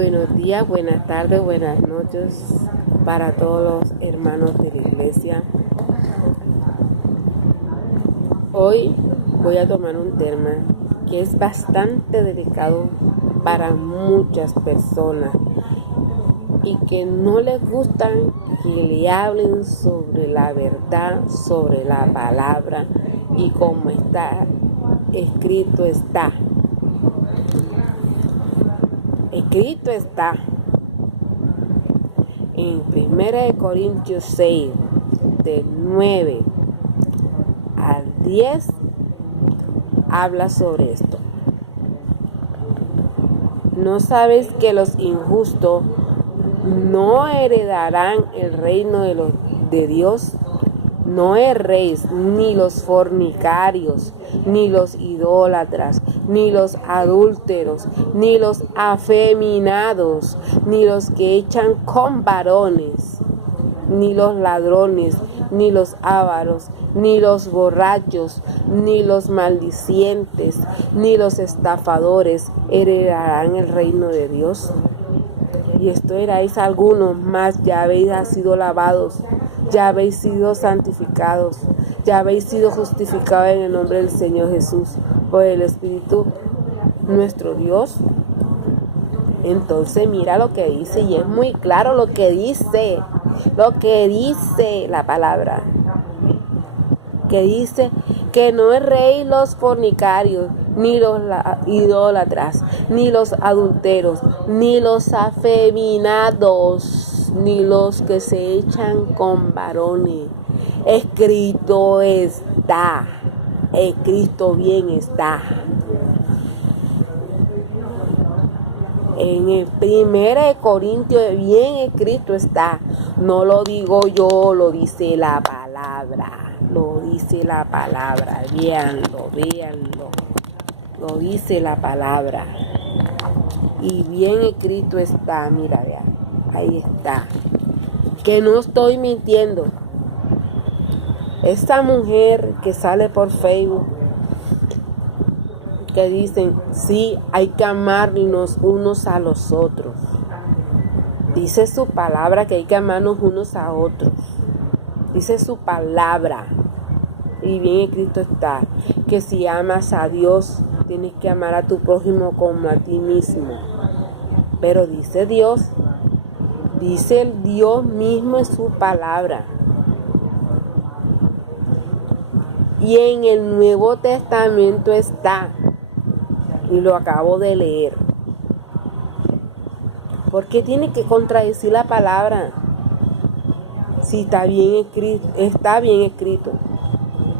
Buenos días, buenas tardes, buenas noches para todos los hermanos de la iglesia. Hoy voy a tomar un tema que es bastante delicado para muchas personas y que no les gustan que le hablen sobre la verdad, sobre la palabra y como está escrito está. Escrito está en 1 Corintios 6, del 9 al 10, habla sobre esto. ¿No sabes que los injustos no heredarán el reino de Dios? No erréis, ni los fornicarios, ni los idólatras, ni los adúlteros, ni los afeminados, ni los que echan con varones, ni los ladrones, ni los ávaros, ni los borrachos, ni los maldicientes, ni los estafadores heredarán el reino de Dios. Y esto erais algunos, mas ya habéis sido lavados, ya habéis sido santificados, ya habéis sido justificados en el nombre del Señor Jesús por el Espíritu nuestro Dios. Entonces mira lo que dice, y es muy claro lo que dice la palabra, que dice que no erréis los fornicarios, ni los idólatras, ni los adúlteros, ni los afeminados, ni los que se echan con varones. Escrito está, escrito bien está. En el 1 Corintios bien escrito está. No lo digo yo, lo dice la palabra. Lo dice la palabra. Véanlo. Lo dice la palabra. Y bien escrito está. Mira, vean. Ahí está. Que no estoy mintiendo. Esta mujer que sale por Facebook, que dicen, sí, hay que amarnos unos a los otros. Dice su palabra que hay que amarnos unos a otros. Dice su palabra. Y bien escrito está, que si amas a Dios, tienes que amar a tu prójimo como a ti mismo. Pero dice Dios, dice el Dios mismo en su palabra. Y en el Nuevo Testamento está, y lo acabo de leer. ¿Por qué tiene que contradecir la palabra? Si está bien escrito,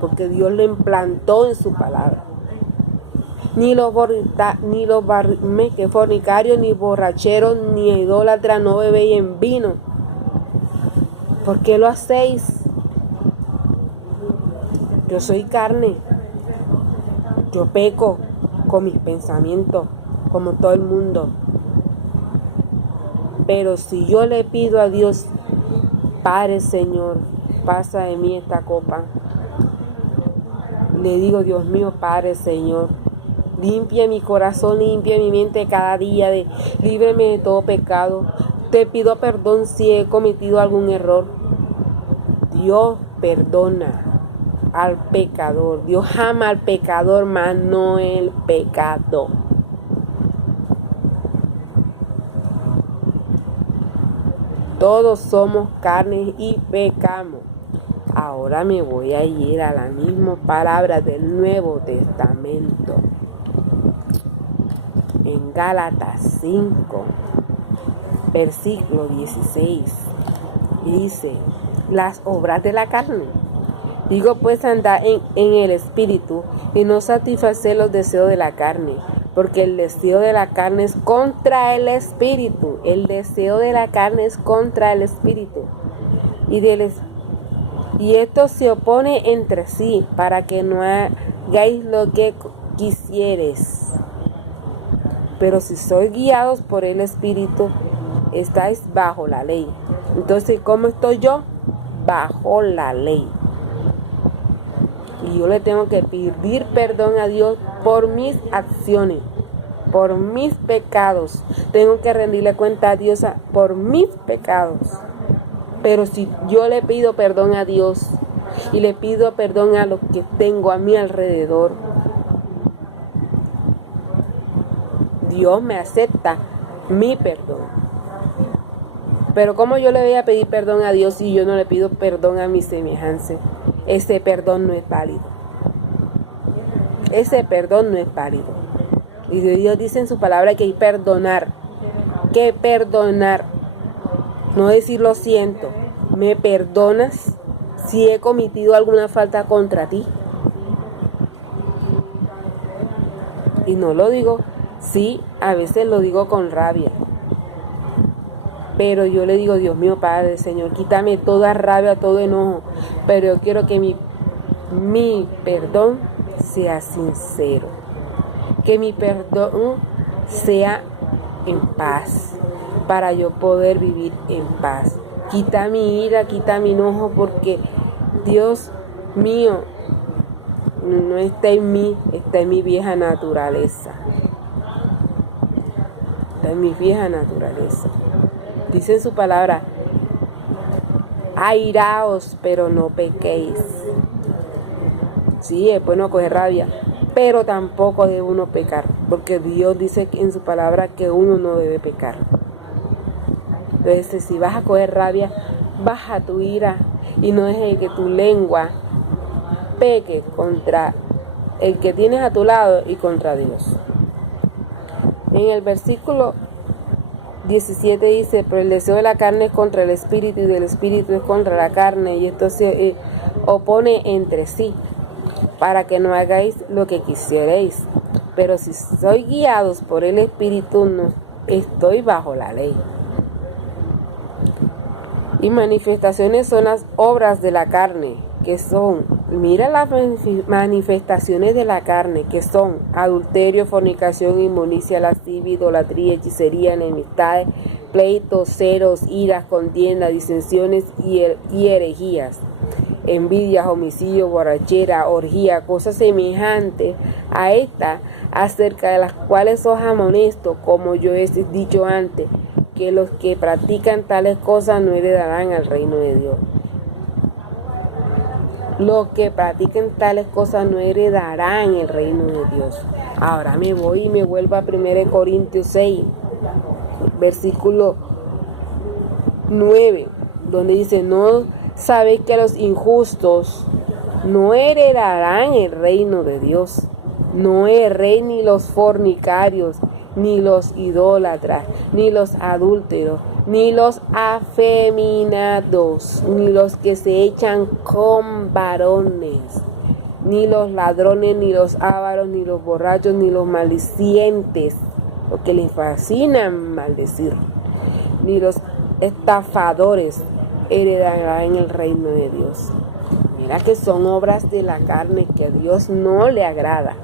porque Dios lo implantó en su palabra. Ni los fornicarios, ni borracheros, ni idólatras no bebéis en vino. ¿Por qué lo hacéis? Yo soy carne. Yo peco con mis pensamientos, como todo el mundo. Pero si yo le pido a Dios, Padre Señor, pasa de mí esta copa. Le digo, Dios mío, Padre Señor, limpia mi corazón, limpia mi mente cada día, líbreme de todo pecado. Te pido perdón si he cometido algún error. Dios perdona al pecador. Dios ama al pecador, mas no el pecado. Todos somos carne y pecamos. Ahora me voy a ir a la misma palabra del Nuevo Testamento. En Gálatas 5, versículo 16, dice, las obras de la carne. Digo pues andar en el Espíritu y no satisfacer los deseos de la carne, porque el deseo de la carne es contra el Espíritu. El deseo de la carne es contra el Espíritu. Y esto se opone entre sí, para que no hagáis lo que quisieres. Pero si sois guiados por el Espíritu, estáis bajo la ley. Entonces, ¿cómo estoy yo? Bajo la ley. Y yo le tengo que pedir perdón a Dios por mis acciones. por mis pecados. Tengo que rendirle cuenta a Dios por mis pecados. Pero si yo le pido perdón a Dios y le pido perdón a los que tengo a mi alrededor, Dios me acepta mi perdón. Pero ¿cómo yo le voy a pedir perdón a Dios si yo no le pido perdón a mis semejantes? Ese perdón no es válido. Ese perdón no es válido. Y Dios dice en su palabra que hay perdonar. Que perdonar. No decir lo siento. ¿Me perdonas si he cometido alguna falta contra ti? Y no lo digo, sí, a veces lo digo con rabia. Pero yo le digo, Dios mío, Padre, Señor, quítame toda rabia, todo enojo. Pero yo quiero que mi perdón sea sincero. Que mi perdón sea en paz. Para yo poder vivir en paz. Quita mi ira, quita mi enojo, porque Dios mío no está en mí, está en mi vieja naturaleza. Está en mi vieja naturaleza. Dice en su palabra, airaos, pero no pequéis. Sí, es bueno coger rabia, pero tampoco debe uno pecar, porque Dios dice en su palabra que uno no debe pecar. Entonces, si vas a coger rabia, baja tu ira y no dejes que tu lengua peque contra el que tienes a tu lado y contra Dios. En el versículo 17 dice, pero el deseo de la carne es contra el espíritu y del espíritu es contra la carne, y esto se opone entre sí, para que no hagáis lo que quisierais. Pero si sois guiados por el espíritu, no estoy bajo la ley. Y manifestaciones son las obras de la carne, que son, mira las manifestaciones de la carne, que son adulterio, fornicación, inmundicia, lascivia, idolatría, hechicería, enemistades, pleitos, celos, iras, contiendas, disensiones y herejías, envidias, homicidio, borrachera, orgía, cosas semejantes a esta, acerca de las cuales os amonesto, como yo he dicho antes, que los que practican tales cosas no heredarán al reino de Dios. Los que practiquen tales cosas no heredarán el reino de Dios. Ahora me voy y me vuelvo a 1 Corintios 6, versículo 9, donde dice, no sabéis que los injustos no heredarán el reino de Dios. No erréis ni los fornicarios, ni los idólatras, ni los adúlteros, ni los afeminados, ni los que se echan con varones, ni los ladrones, ni los ávaros, ni los borrachos, ni los maldicientes, porque les fascinan maldecir, ni los estafadores heredarán el reino de Dios. Mira que son obras de la carne que a Dios no le agrada.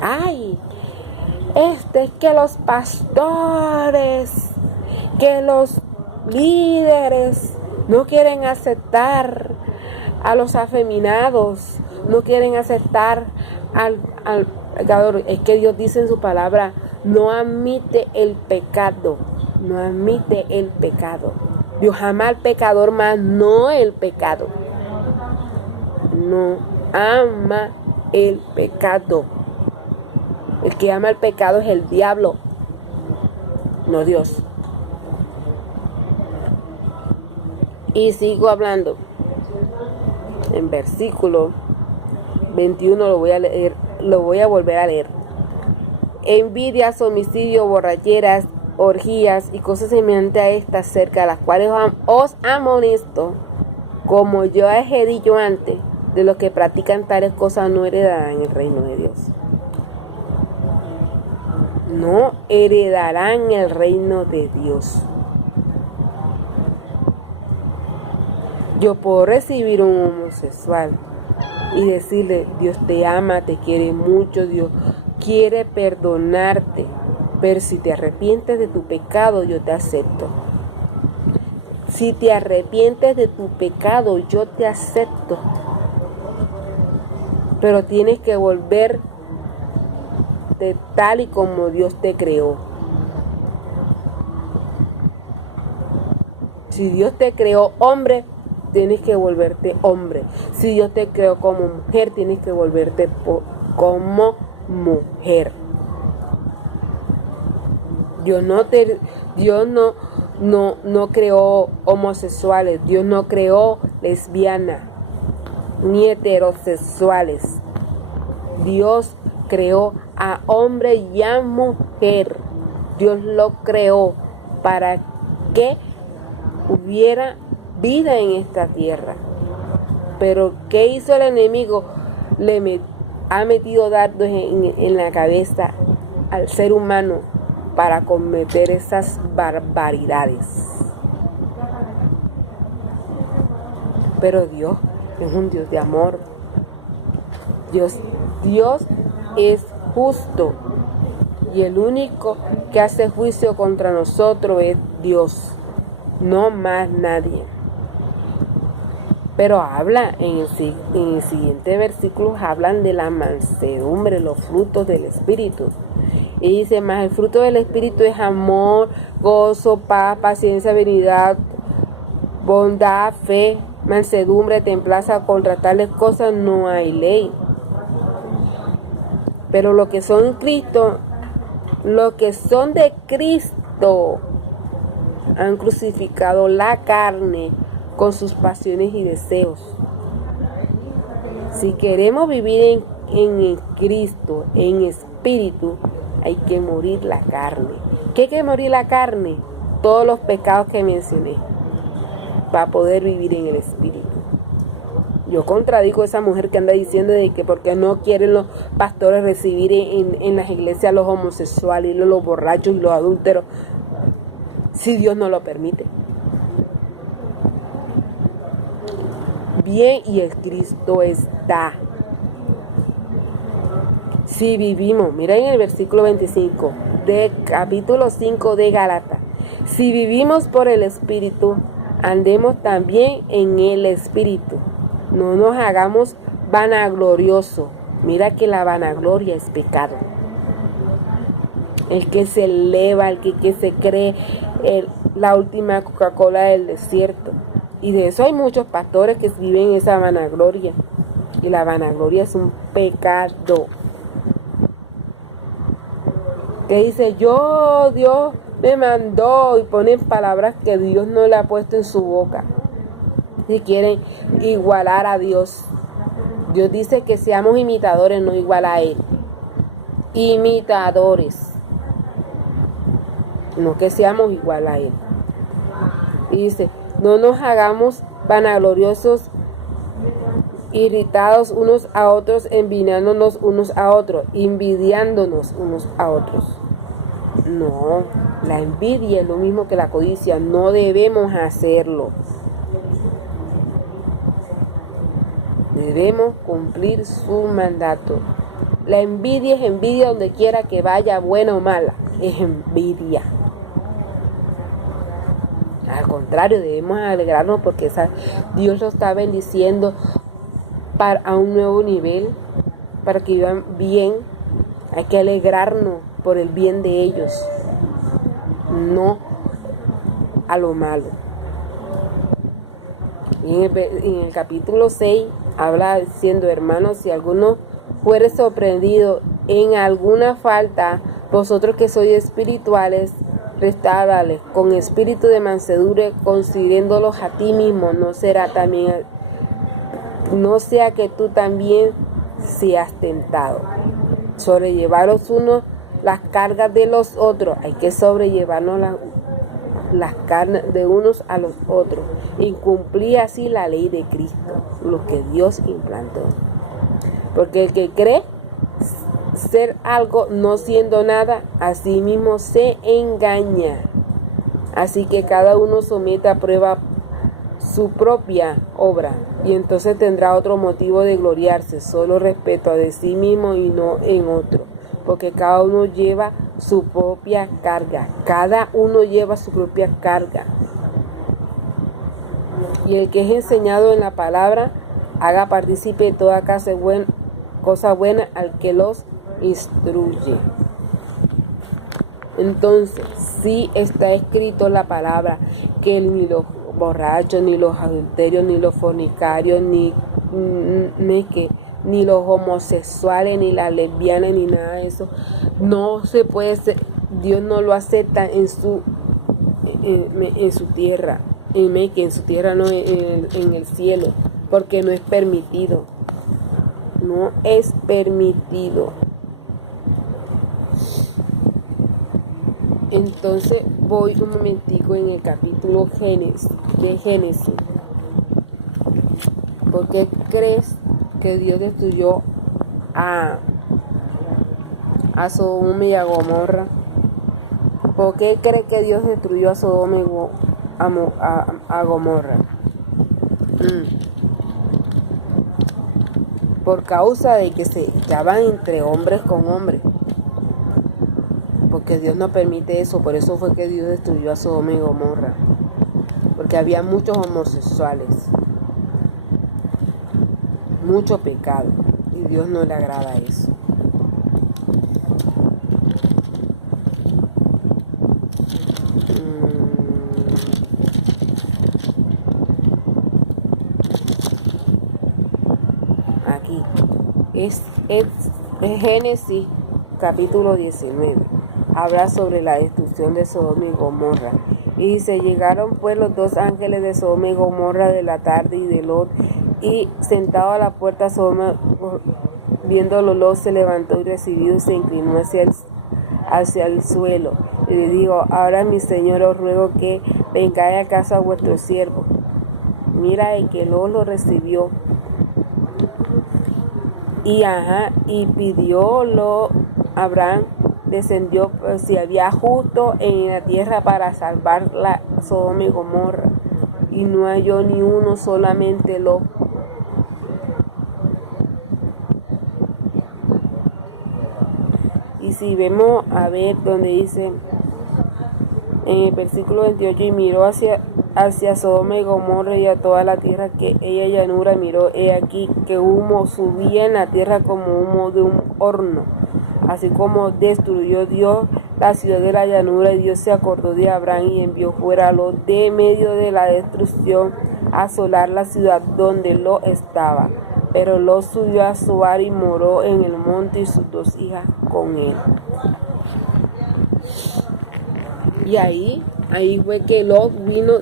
¡Ay! Que los pastores, que los líderes no quieren aceptar a los afeminados, no quieren aceptar al pecador. Es que Dios dice en su palabra, no admite el pecado, no admite el pecado. Dios ama al pecador, más no el pecado. No ama el pecado. El que ama el pecado es el diablo, no Dios. Y sigo hablando. En versículo 21 lo voy a leer, lo voy a volver a leer. Envidias, homicidio, borracheras, orgías y cosas semejantes a estas, cerca de las cuales os amonesto, como yo he dicho antes, de los que practican tales cosas no heredarán el reino de Dios. No heredarán el reino de Dios. Yo puedo recibir un homosexual y decirle, Dios te ama, te quiere mucho, Dios quiere perdonarte, pero si te arrepientes de tu pecado, yo te acepto. Si te arrepientes de tu pecado, yo te acepto. Pero tienes que volver volverte tal y como Dios te creó. Si Dios te creó hombre, tienes que volverte hombre. Si Dios te creó como mujer, tienes que volverte como mujer. Dios no creó homosexuales, Dios no creó lesbianas ni heterosexuales. Dios creó a hombre y a mujer. Dios lo creó para que hubiera vida en esta tierra. Pero ¿qué hizo el enemigo? Ha metido dardos en la cabeza al ser humano para cometer esas barbaridades. Pero Dios es un Dios de amor. Dios es justo, y el único que hace juicio contra nosotros es Dios, no más nadie. Pero habla en el siguiente versículo, hablan de la mansedumbre, los frutos del Espíritu. Y dice, más el fruto del Espíritu es amor, gozo, paz, paciencia, benignidad, bondad, fe, mansedumbre, templanza. Contra tales cosas no hay ley. Pero los que son de Cristo, han crucificado la carne con sus pasiones y deseos. Si queremos vivir en Cristo, en espíritu, hay que morir la carne. ¿Qué hay que morir la carne? Todos los pecados que mencioné, para poder vivir en el espíritu. Yo contradigo a esa mujer que anda diciendo de que porque no quieren los pastores recibir en las iglesias a los homosexuales, los borrachos y los adúlteros, si Dios no lo permite. Bien, y el Cristo está. Si vivimos, mira en el versículo 25 de capítulo 5 de Gálatas, si vivimos por el Espíritu, andemos también en el Espíritu. No nos hagamos vanagloriosos. Mira que la vanagloria es pecado. El que se eleva, el que se cree la última Coca-Cola del desierto. Y de eso hay muchos pastores que viven esa vanagloria. Y la vanagloria es un pecado. Que dice, Dios me mandó, y ponen palabras que Dios no le ha puesto en su boca. Si quieren igualar a Dios. Dios dice que seamos imitadores, no igual a Él. Imitadores. No que seamos igual a Él. Y dice, no nos hagamos vanagloriosos, irritados unos a otros, envidiándonos unos a otros, envidiándonos unos a otros. No, la envidia es lo mismo que la codicia, no debemos hacerlo. Debemos cumplir su mandato. La envidia es envidia donde quiera que vaya, buena o mala, es envidia. Al contrario, debemos alegrarnos porque Dios lo está bendiciendo a un nuevo nivel, para que vivan bien. Hay que alegrarnos por el bien de ellos, no a lo malo. Y en el capítulo 6 habla diciendo, hermanos, si alguno fuere sorprendido en alguna falta, vosotros que sois espirituales, restaurales con espíritu de mansedumbre, considerándolos a ti mismo, no sea que tú también seas tentado. Sobrellevar los unos las cargas de los otros. Hay que sobrellevarnos las cargas de unos a los otros. Incumplir así la ley de Cristo, lo que Dios implantó. Porque el que cree ser algo no siendo nada, a sí mismo se engaña. Así que cada uno somete a prueba su propia obra, y entonces tendrá otro motivo de gloriarse, solo respecto a de sí mismo y no en otro, porque cada uno lleva su propia carga. Cada uno lleva su propia carga. Y el que es enseñado en la palabra, haga partícipe de toda cosa buena al que los instruye. Entonces, sí está escrito la palabra que ni los borrachos, ni los adulterios, ni los fornicarios, ni los homosexuales, ni las lesbianas, ni nada de eso, no se puede ser, Dios no lo acepta en su tierra, en su tierra, no en el cielo, porque no es permitido, no es permitido. Entonces voy un momentico en el capítulo Génesis. ¿Qué es Génesis? ¿Por qué crees que Dios destruyó a Sodoma y a Gomorra? ¿Por qué crees que Dios destruyó a Sodoma y a Gomorra? Por causa de que se echaban entre hombres con hombres. Porque Dios no permite eso, por eso fue que Dios destruyó a Sodoma y Gomorra, porque había muchos homosexuales, mucho pecado, y Dios no le agrada eso. Aquí es Génesis capítulo 19. Habla sobre la destrucción de Sodoma y Gomorra. Y se llegaron pues los dos ángeles de Sodoma y Gomorra de la tarde y de Lot, y sentado a la puerta Sodoma, viéndolo Lot, se levantó y recibido, y se inclinó hacia el suelo. Y le dijo: ahora mi señor, os ruego que vengáis a casa a vuestro siervo. Mira, el que Lot lo recibió. Y pidiólo Abraham, descendió si había justo en la tierra para salvar la Sodoma y Gomorra, y no halló ni uno, solamente Lot. Y si vemos a ver donde dice en el versículo 28, y miró hacia Sodoma y Gomorra y a toda la tierra que ella llanura, miró, he aquí que humo subía en la tierra como humo de un horno. Así como destruyó Dios la ciudad de la llanura, y Dios se acordó de Abraham y envió fuera a Lot de medio de la destrucción a asolar la ciudad donde Lot estaba. Pero Lot subió a Zoar y moró en el monte, y sus dos hijas con él. Y ahí fue que Lot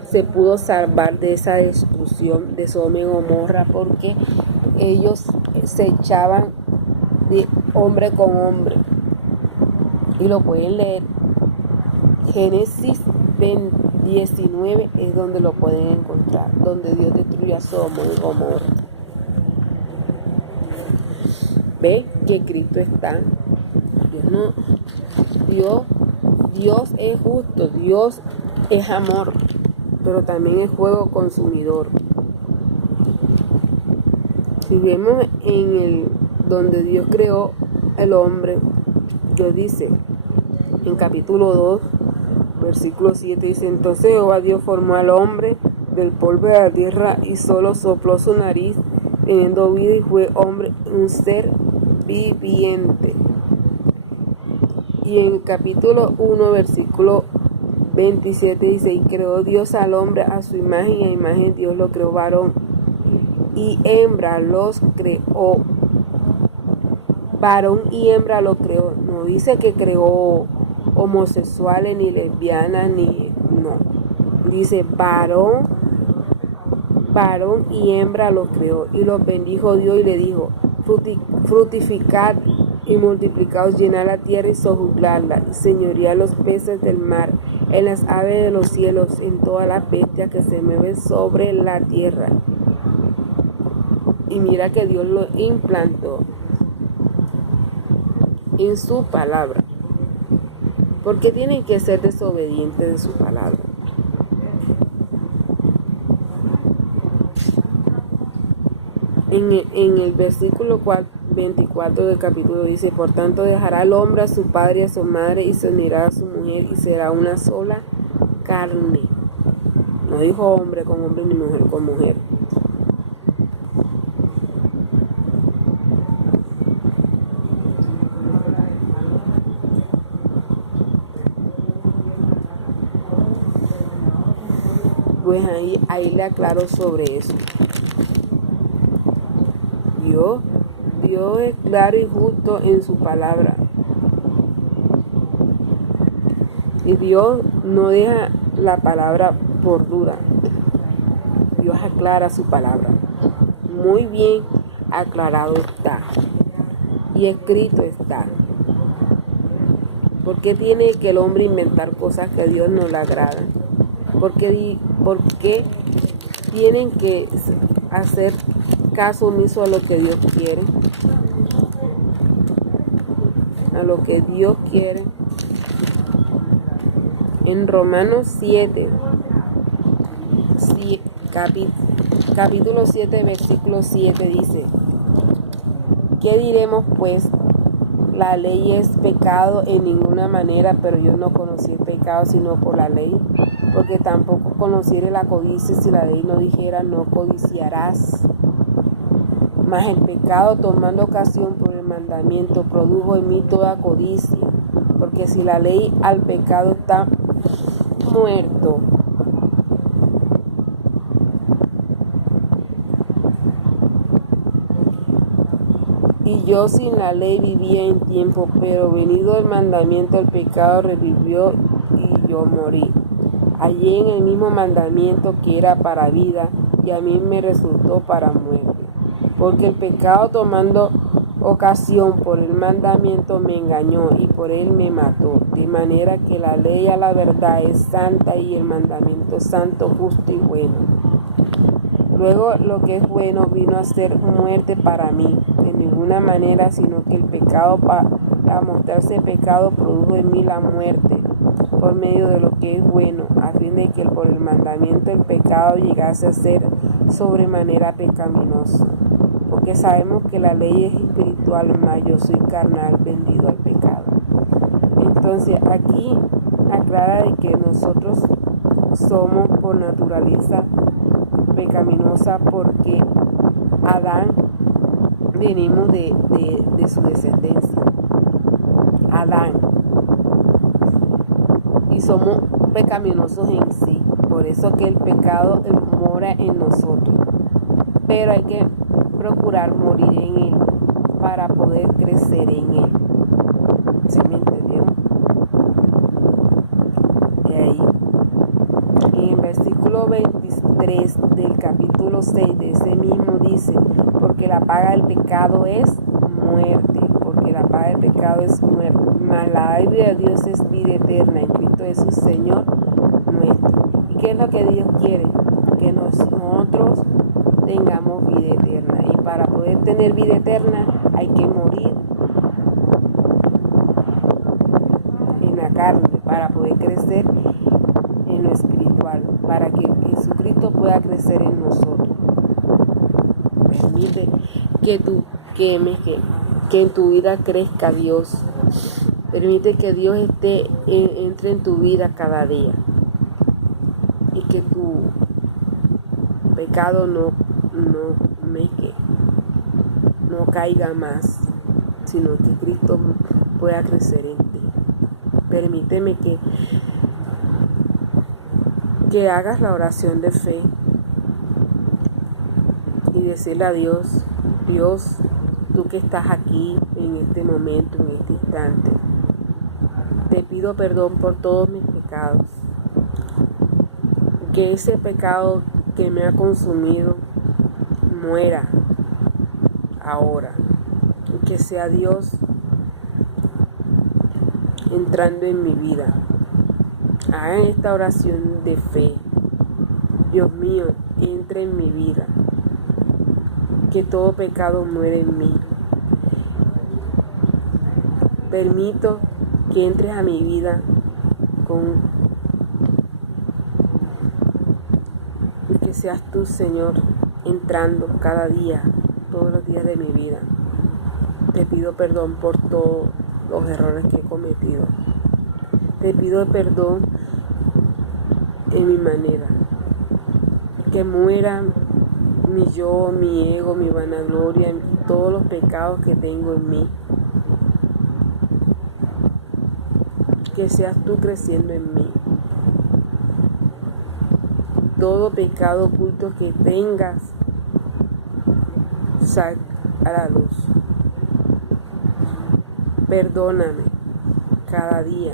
se pudo salvar de esa destrucción de Sodoma y Gomorra, porque ellos se echaban de hombre con hombre. Y lo pueden leer. Génesis 19 es donde lo pueden encontrar, donde Dios destruyó a Sodoma y Gomorra. Ve que Cristo está. Dios es justo, Dios es amor, pero también es fuego consumidor. Si vemos donde Dios creó el hombre, Dios dice en capítulo 2, versículo 7, dice: entonces Jehová Dios formó al hombre del polvo de la tierra, y solo sopló su nariz, teniendo vida, y fue hombre un ser viviente. Y en el capítulo 1, versículo 27 dice: y creó Dios al hombre a su imagen, y a imagen Dios lo creó, varón y hembra los creó. Varón y hembra lo creó. No dice que creó homosexuales, ni lesbianas, no. Dice varón y hembra lo creó. Y los bendijo Dios y le dijo: fructificad y multiplicaos, llenad la tierra y sojuzgadla, y señoread los peces del mar, en las aves de los cielos, en todas las bestias que se mueven sobre la tierra. Y mira que Dios lo implantó en su palabra. ¿Por qué tienen que ser desobedientes de su palabra? En el versículo 24 del capítulo dice: por tanto dejará el hombre a su padre y a su madre, y se unirá a su mujer, y será una sola carne. No dijo hombre con hombre ni mujer con mujer. Pues ahí le aclaro sobre eso. Dios es claro y justo en su palabra. Y Dios no deja la palabra por duda. Dios aclara su palabra. Muy bien aclarado está. Y escrito está. ¿Por qué tiene que el hombre inventar cosas que a Dios no le agradan? ¿Por qué tienen que hacer caso omiso a lo que Dios quiere? A lo que Dios quiere. En Romanos 7, capítulo 7, versículo 7 dice: ¿qué diremos pues? La ley es pecado en ninguna manera, pero yo no conocí el pecado sino por la ley, porque tampoco conociere la codicia si la ley no dijera no codiciarás. Mas el pecado, tomando ocasión por el mandamiento, produjo en mí toda codicia, porque si la ley al pecado está muerto, y yo sin la ley vivía en tiempo, pero venido el mandamiento el pecado revivió y yo morí. Hallé en el mismo mandamiento que era para vida y a mí me resultó para muerte. Porque el pecado tomando ocasión por el mandamiento me engañó y por él me mató. De manera que la ley a la verdad es santa y el mandamiento santo, justo y bueno. Luego lo que es bueno vino a ser muerte para mí, de ninguna manera, sino que el pecado para mostrarse pecado produjo en mí la muerte por medio de lo que es bueno, a fin de que por el mandamiento el pecado llegase a ser sobremanera pecaminoso. Porque sabemos que la ley es espiritual, mas yo soy carnal, vendido al pecado. Entonces aquí aclara de que nosotros somos por naturaleza pecaminosa, porque Adán venimos de su descendencia, Adán, y somos pecaminosos en sí. Por eso que el pecado mora en nosotros, pero hay que procurar morir en él para poder crecer en él. ¿Sí me entendieron? Y ahí, en el versículo 23 del capítulo 6 de ese mismo dice: porque la paga del pecado es muerte, porque la paga del pecado es muerte, mas la vida de Dios es vida eterna en Cristo Jesús Señor nuestro. ¿Y qué es lo que Dios quiere? Que nosotros tengamos vida eterna, y para poder tener vida eterna hay que morir en la carne para poder crecer en lo espiritual, para que Jesucristo pueda crecer en nosotros. Permite que en tu vida crezca Dios. Permite que Dios entre en tu vida cada día, y que tu pecado no caiga más, sino que Cristo pueda crecer en ti. Permíteme que hagas la oración de fe y decirle a Dios: Dios, tú que estás aquí en este momento, en este instante, te pido perdón por todos mis pecados. Que ese pecado que me ha consumido muera ahora, y que sea Dios entrando en mi vida. Hagan esta oración de fe: Dios mío, entra en mi vida, que todo pecado muere en mí. Permito que entres a mi vida y que seas tú, Señor, entrando cada día, todos los días de mi vida. Te pido perdón por todos los errores que he cometido. Te pido perdón en mi manera. Que muera mi yo, mi ego, mi vanagloria, todos los pecados que tengo en mí. Que seas tú creciendo en mí. todo pecado oculto que tengas, sal a la luz. Perdóname cada día.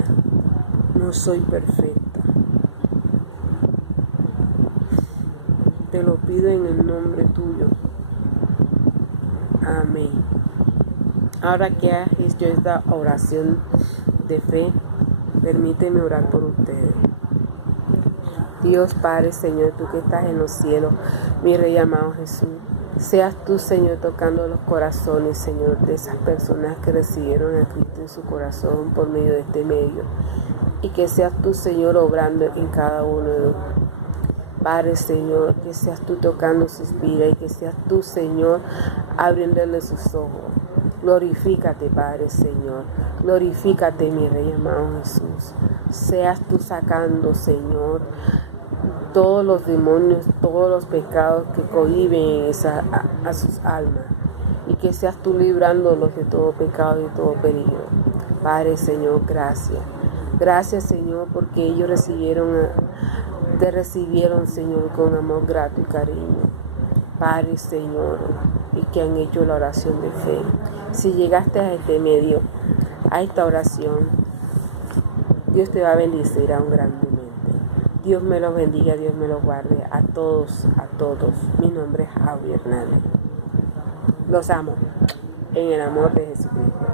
No soy perfecta. Te lo pido en el nombre tuyo. Amén. Ahora que has hecho esta oración de fe, permíteme orar por ustedes. Dios Padre, Señor, tú que estás en los cielos, mi Rey amado Jesús, seas tú, Señor, tocando los corazones, Señor, de esas personas que recibieron a Cristo en su corazón por medio de este medio. Y que seas tú, Señor, obrando en cada uno de ellos. Padre, Señor, que seas tú tocando sus vidas y que seas tú, Señor, abriéndole sus ojos. Glorifícate, Padre, Señor. Glorifícate, mi Rey amado Jesús. Seas tú sacando, Señor, todos los demonios, todos los pecados que cohiben a sus almas. Y que seas tú librándolos de todo pecado y de todo peligro. Padre, Señor, gracias. Gracias, Señor, porque ellos te recibieron, Señor, con amor grato y cariño. Padre, Señor, y que han hecho la oración de fe. Si llegaste a este medio, a esta oración, Dios te va a bendecir aún grandemente. Dios me los bendiga, Dios me los guarde a todos, a todos. Mi nombre es Javier Hernández. Los amo en el amor de Jesucristo.